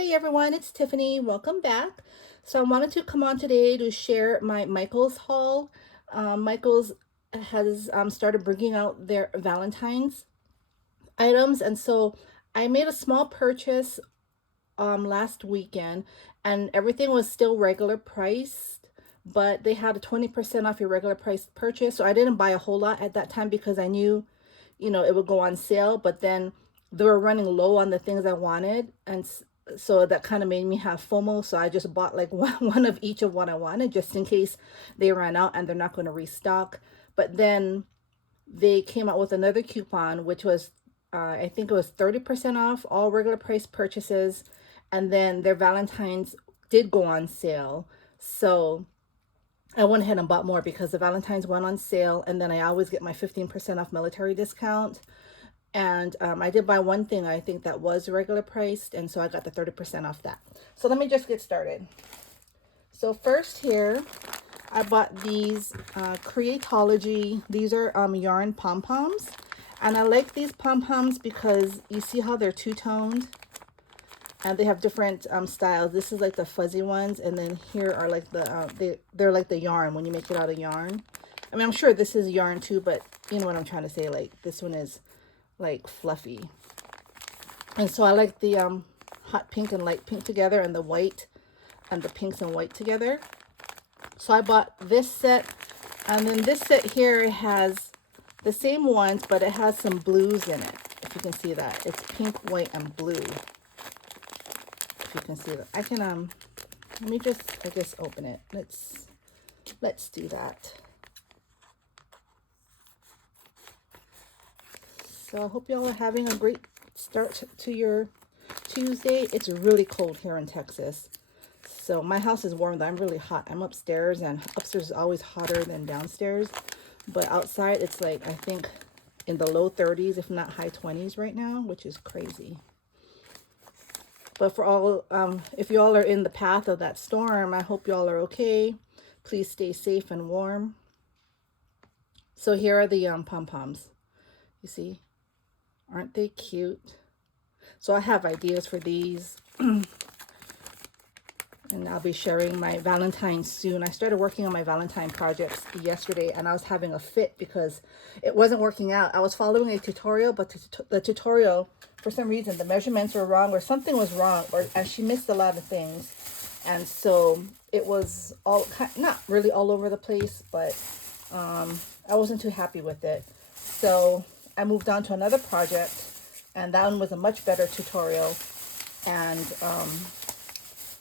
Hey everyone, it's Tiffany. Welcome back. So I wanted to come on today to share my Michaels haul. Michaels has started bringing out their Valentine's items, and so I made a small purchase last weekend, and everything was still regular priced, but they had a 20% off your regular price purchase. So I didn't buy a whole lot at that time because I knew, it would go on sale, but then they were running low on the things I wanted, and so that kind of made me have FOMO. So I just bought like one of each of what I wanted just in case they ran out and they're not going to restock. But then they came out with another coupon, which was, I think it was 30% off all regular price purchases. And then their Valentine's did go on sale. So I went ahead and bought more because the Valentine's went on sale. And then I always get my 15% off military discount. And I did buy one thing I think that was regular priced. And so I got the 30% off that. So let me just get started. So first here, I bought these Creatology. These are yarn pom-poms. And I like these pom-poms because you see how they're two-toned? And they have different styles. This is like the fuzzy ones. And then here are like they're like the yarn when you make it out of yarn. I mean, I'm sure this is yarn too, but you know what I'm trying to say. Like this one is like fluffy. And so I like the hot pink and light pink together and the white and the pinks and white together. So I bought this set, and then this set here has the same ones, but it has some blues in it. If you can see that, it's pink, white, and blue. If you can see that, I can let me just, I guess, open it. Let's do that. So I hope y'all are having a great start to your Tuesday. It's really cold here in Texas. So my house is warm, though I'm really hot. I'm upstairs, and upstairs is always hotter than downstairs. But outside, it's like, I think, in the low 30s, if not high 20s right now, which is crazy. But for all, if y'all are in the path of that storm, I hope y'all are okay. Please stay safe and warm. So here are the pom-poms. You see? Aren't they cute? So I have ideas for these. And I'll be sharing my Valentine soon. I started working on my Valentine projects yesterday, and I was having a fit because it wasn't working out. I was following a tutorial, but the tutorial, for some reason, the measurements were wrong, or something was wrong, and she missed a lot of things. And so it was all, not really all over the place, but I wasn't too happy with it. So I moved on to another project, and that one was a much better tutorial. And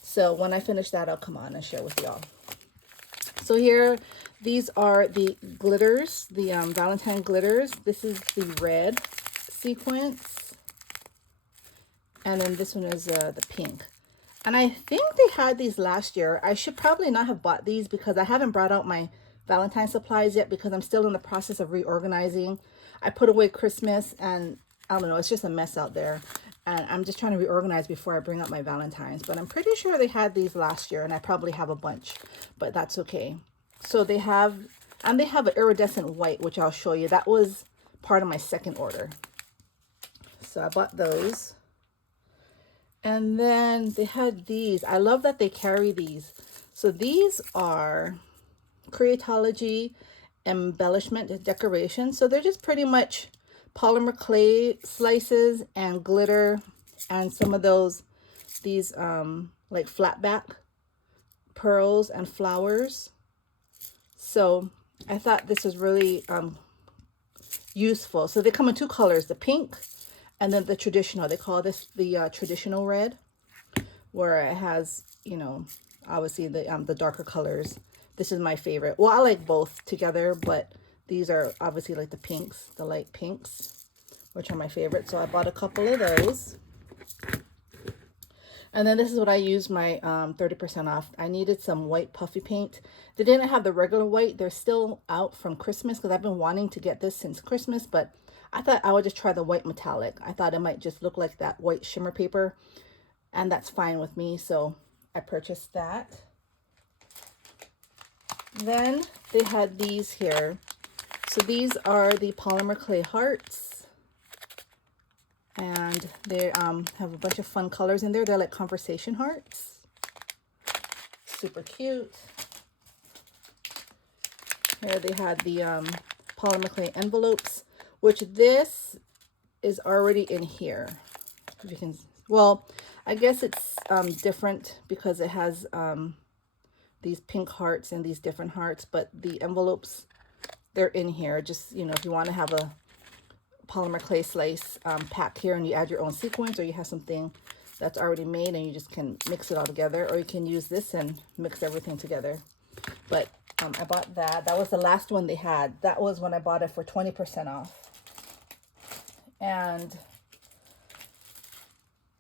so when I finish that, I'll come on and share with y'all. So here, these are the glitters, the Valentine glitters. This is the red sequence. And then this one is the pink. And I think they had these last year. I should probably not have bought these because I haven't brought out my Valentine supplies yet because I'm still in the process of reorganizing. I put away Christmas, and I don't know, it's just a mess out there. And I'm just trying to reorganize before I bring up my Valentines. But I'm pretty sure they had these last year, and I probably have a bunch, but that's okay. So they have an iridescent white, which I'll show you. That was part of my second order. So I bought those. And then they had these. I love that they carry these. So these are Creatology embellishment decoration. So they're just pretty much polymer clay slices and glitter and some of these like flat back pearls and flowers. So I thought this was really useful. So they come in two colors, the pink and then the traditional. They call this the traditional red, where it has, obviously the darker colors. This is my favorite. Well, I like both together, but these are obviously like the pinks, the light pinks, which are my favorite. So I bought a couple of those. And then this is what I used my 30% off. I needed some white puffy paint. They didn't have the regular white. They're still out from Christmas because I've been wanting to get this since Christmas, but I thought I would just try the white metallic. I thought it might just look like that white shimmer paper, and that's fine with me. So I purchased that. Then they had these here. So these are the polymer clay hearts. And they have a bunch of fun colors in there. They're like conversation hearts. Super cute. Here they had the polymer clay envelopes, which this is already in here. If you can, well, I guess it's different because it has these pink hearts and these different hearts, but the envelopes, they're in here. Just, you know, if you want to have a polymer clay slice pack here and you add your own sequins, or you have something that's already made and you just can mix it all together, or you can use this and mix everything together. But I bought that. That was the last one they had. That was when I bought it for 20% off. And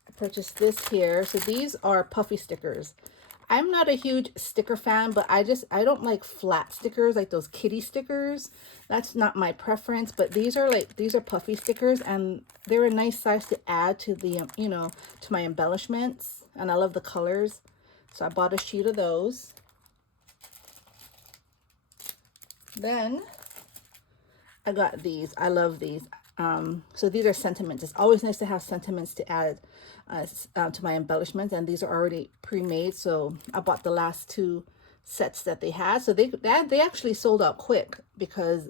I purchased this here. So these are puffy stickers. I'm not a huge sticker fan, but I don't like flat stickers, like those kitty stickers. That's not my preference, but these are puffy stickers, and they're a nice size to add to the, you know, to my embellishments. And I love the colors. So I bought a sheet of those. Then I got these. I love these. So these are sentiments. It's always nice to have sentiments to add to my embellishments, and these are already pre-made. So I bought the last two sets that they had. So they actually sold out quick, because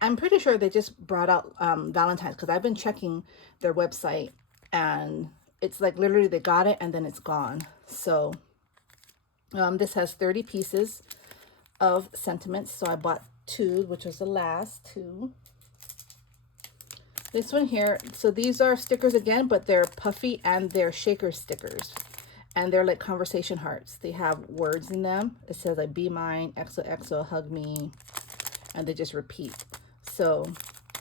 I'm pretty sure they just brought out Valentine's, because I've been checking their website and it's like literally they got it and then it's gone. So this has 30 pieces of sentiments. So I bought two, which was the last two. This one here, so these are stickers again, but they're puffy and they're shaker stickers. And they're like conversation hearts. They have words in them. It says like, be mine, XOXO, hug me. And they just repeat. So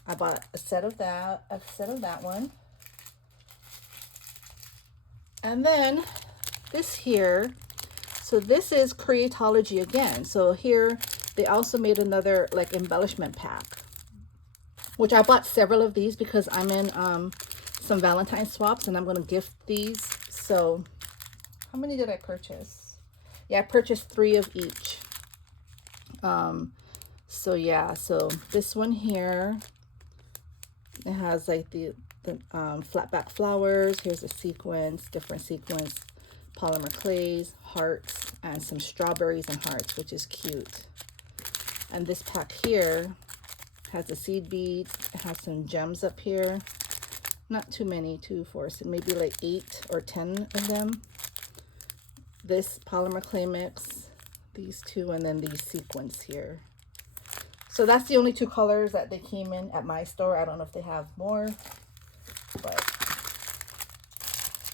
I bought a set of that one. And then this here, so this is Creatology again. So here they also made another like embellishment pack, which I bought several of these because I'm in some Valentine swaps and I'm going to gift these. So how many did I purchase? Yeah, I purchased 3 of each. So yeah, so this one here, it has like the flat back flowers. Here's a sequence, different sequence, polymer clays, hearts, and some strawberries and hearts, which is cute. And this pack here has the seed beads. It has some gems up here. Not too many, 2, 4, so maybe like 8 or 10 of them. This polymer clay mix, these two, and then these sequins here. So that's the only 2 colors that they came in at my store. I don't know if they have more, but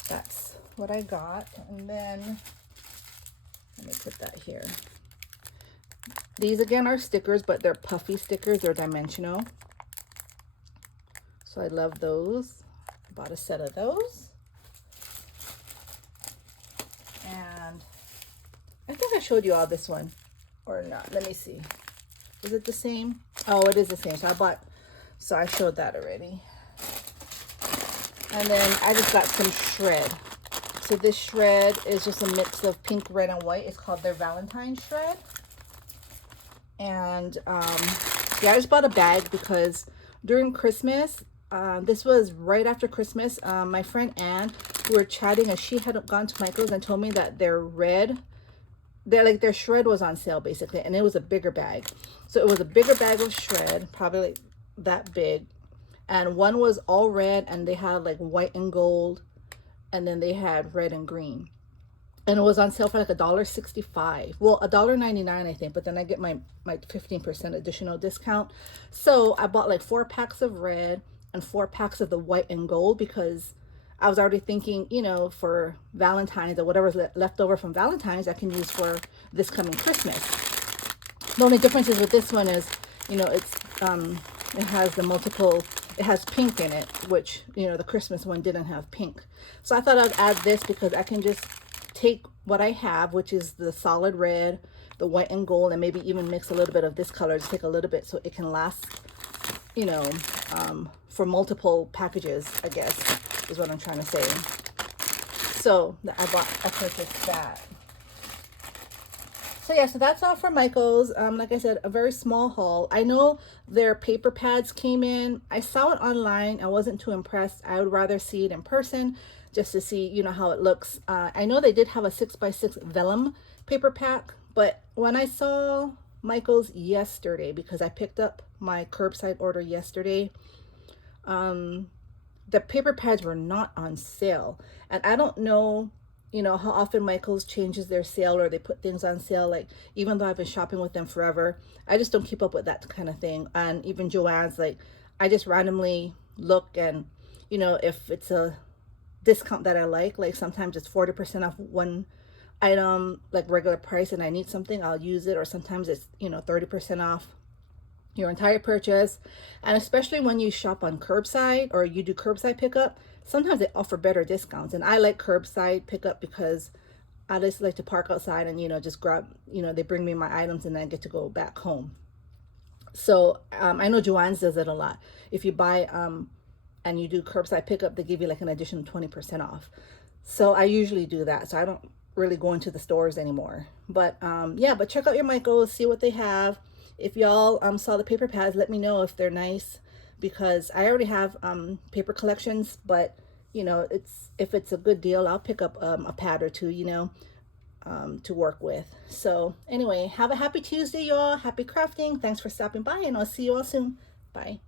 that's what I got. And then let me put that here. These again are stickers, but they're puffy stickers. They're dimensional. So I love those. I bought a set of those. And I think I showed you all this one or not. Let me see. Is it the same? Oh, it is the same. So I showed that already. And then I just got some shred. So this shred is just a mix of pink, red, and white. It's called their Valentine shred. And yeah, I just bought a bag because during Christmas, this was right after Christmas, my friend Anne, we were chatting, and she had gone to Michael's and told me that their shred was on sale basically, and it was a bigger bag. So it was a bigger bag of shred, probably like that big, and one was all red, and they had like white and gold, and then they had red and green. And it was on sale for like $1.65. Well, $1.99 I think, but then I get my 15% additional discount. So I bought like 4 packs of red and 4 packs of the white and gold, because I was already thinking, you know, for Valentine's or whatever's left over from Valentine's, I can use for this coming Christmas. The only difference is with this one is, you know, it's it has the multiple, it has pink in it, which, you know, the Christmas one didn't have pink. So I thought I'd add this because I can just take what I have, which is the solid red, the white and gold, and maybe even mix a little bit of this color, just take a little bit so it can last, you know, for multiple packages, I guess, is what I'm trying to say. So I purchased that. So yeah, so that's all for Michael's. Like I said, a very small haul. I know their paper pads came in. I saw it online. I wasn't too impressed. I would rather see it in person just to see, you know, how it looks. I know they did have a 6x6 vellum paper pack, but when I saw Michael's yesterday, because I picked up my curbside order yesterday, the paper pads were not on sale. And I don't know, you know, how often Michael's changes their sale or they put things on sale. Like, even though I've been shopping with them forever, I just don't keep up with that kind of thing. And even Joann's, like, I just randomly look, and, you know, if it's a discount that I like sometimes it's 40% off one item, like regular price, and I need something, I'll use it. Or sometimes it's, you know, 30% off your entire purchase. And especially when you shop on curbside or you do curbside pickup, sometimes they offer better discounts. And I like curbside pickup because I just like to park outside and, you know, just grab, you know, they bring me my items and then I get to go back home. So I know Joann's does it a lot. If you buy and you do curbside pickup, they give you like an additional 20% off. So I usually do that. So I don't really go into the stores anymore. But yeah, but check out your Michaels, see what they have. If y'all saw the paper pads, let me know if they're nice, because I already have paper collections. But you know, it's, if it's a good deal, I'll pick up a pad or two, you know, to work with. So anyway, have a happy Tuesday, y'all. Happy crafting. Thanks for stopping by, and I'll see you all soon. Bye.